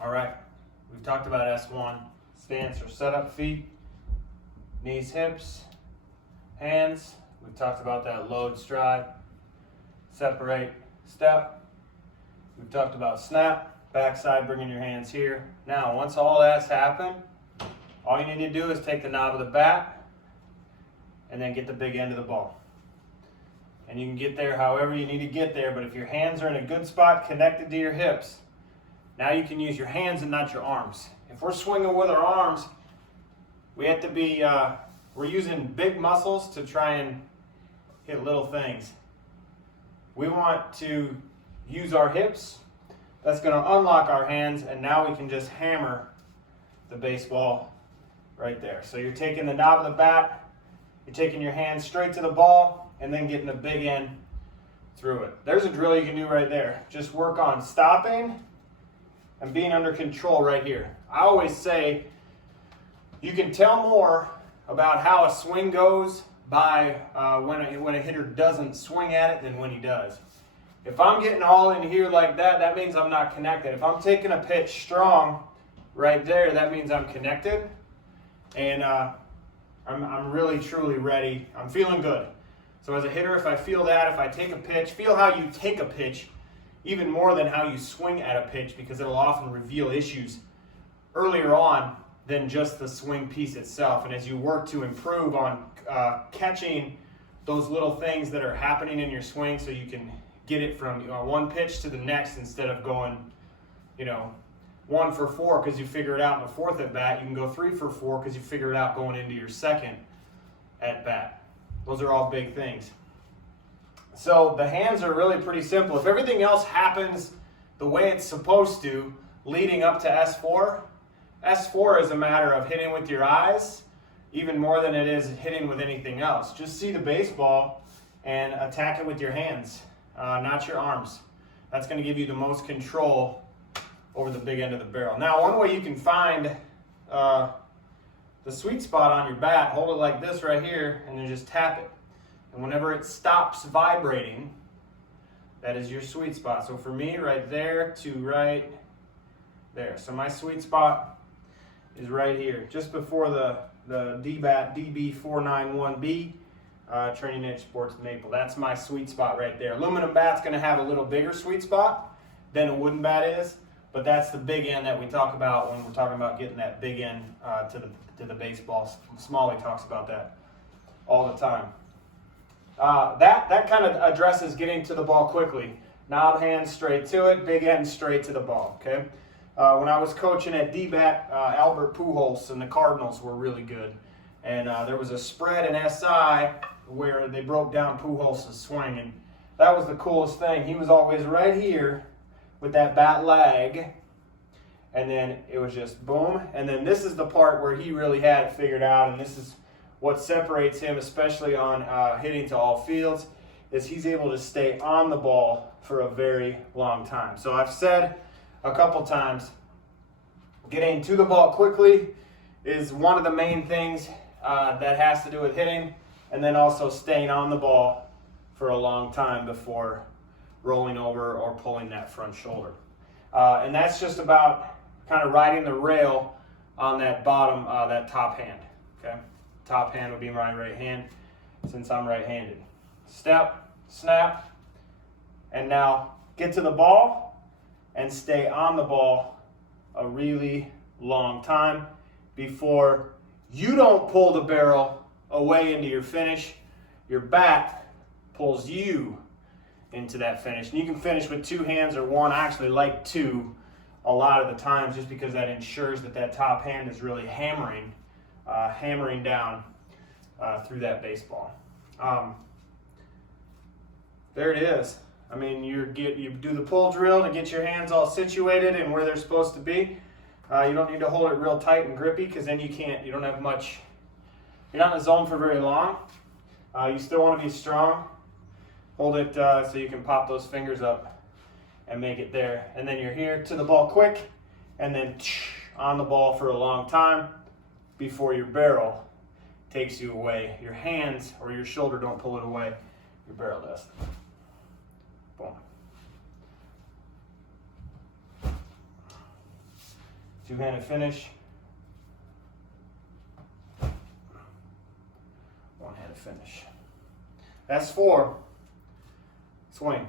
All right, we've talked about S1, stance or setup feet, knees, hips, hands. We've talked about that load, stride, separate, step. We've talked about snap, backside, bringing your hands here. Now, once all that's happened, all you need to do is take the knob of the bat and then get the big end of the ball. And you can get there however you need to get there, but if your hands are in a good spot connected to your hips, now you can use your hands and not your arms. If we're swinging with our arms, we have to be, we're using big muscles to try and hit little things. We want to use our hips. That's going to unlock our hands, and now we can just hammer the baseball right there. So you're taking the knob of the bat, you're taking your hands straight to the ball, and then getting the big end through it. There's a drill you can do right there. Just work on stopping and being under control right here. I always say you can tell more about how a swing goes by when a hitter doesn't swing at it than when he does. If I'm getting all in here like that, that means I'm not connected. If I'm taking a pitch strong right there, that means I'm connected, and I'm really truly ready. I'm feeling good. So as a hitter, if I feel that, if I take a pitch, feel how you take a pitch even more than how you swing at a pitch, because it'll often reveal issues earlier on than just the swing piece itself. And as you work to improve on catching those little things that are happening in your swing, so you can get it from one pitch to the next instead of going, 1 for 4 because you figure it out in the fourth at bat. You can go 3 for 4 because you figure it out going into your second at bat. Those are all big things. So the hands are really pretty simple. If everything else happens the way it's supposed to leading up to S4, S4 is a matter of hitting with your eyes even more than it is hitting with anything else. Just see the baseball and attack it with your hands, not your arms. That's going to give you the most control over the big end of the barrel. Now, one way you can find the sweet spot on your bat, hold it like this right here, and then just tap it. And whenever it stops vibrating, that is your sweet spot. So for me, right there to right there. So my sweet spot is right here, just before the DBAT DB491B Training Edge Sports Maple. That's my sweet spot right there. Aluminum bat's going to have a little bigger sweet spot than a wooden bat is, but that's the big end that we talk about when we're talking about getting that big end to the baseball. Smalley talks about that all the time. That kind of addresses getting to the ball quickly. Knob hand straight to it, big end straight to the ball, okay? When I was coaching at DBAT, Albert Pujols and the Cardinals were really good. And there was a spread in SI where they broke down Pujols' swing, and that was the coolest thing. He was always right here with that bat lag, and then it was just boom. And then this is the part where he really had it figured out, and this is what separates him, especially on hitting to all fields, is he's able to stay on the ball for a very long time. So I've said a couple times, getting to the ball quickly is one of the main things that has to do with hitting, and then also staying on the ball for a long time before rolling over or pulling that front shoulder. And that's just about kind of riding the rail on that bottom, that top hand, okay? Top hand would be my right hand since I'm right-handed. Step, snap, and now get to the ball and stay on the ball a really long time before you don't pull the barrel away into your finish. Your bat pulls you into that finish. And you can finish with 2 hands or 1. I actually like 2 a lot of the times just because that ensures that top hand is really hammering down through that baseball. There it is. I mean, you do the pull drill to get your hands all situated and where they're supposed to be. You don't need to hold it real tight and grippy because then you don't have much, you're not in the zone for very long. You still want to be strong. Hold it so you can pop those fingers up and make it there. And then you're here to the ball quick and then on the ball for a long time before your barrel takes you away. Your hands or your shoulder don't pull it away. Your barrel does. Boom. Two-handed finish. One-handed finish. S4. Swing.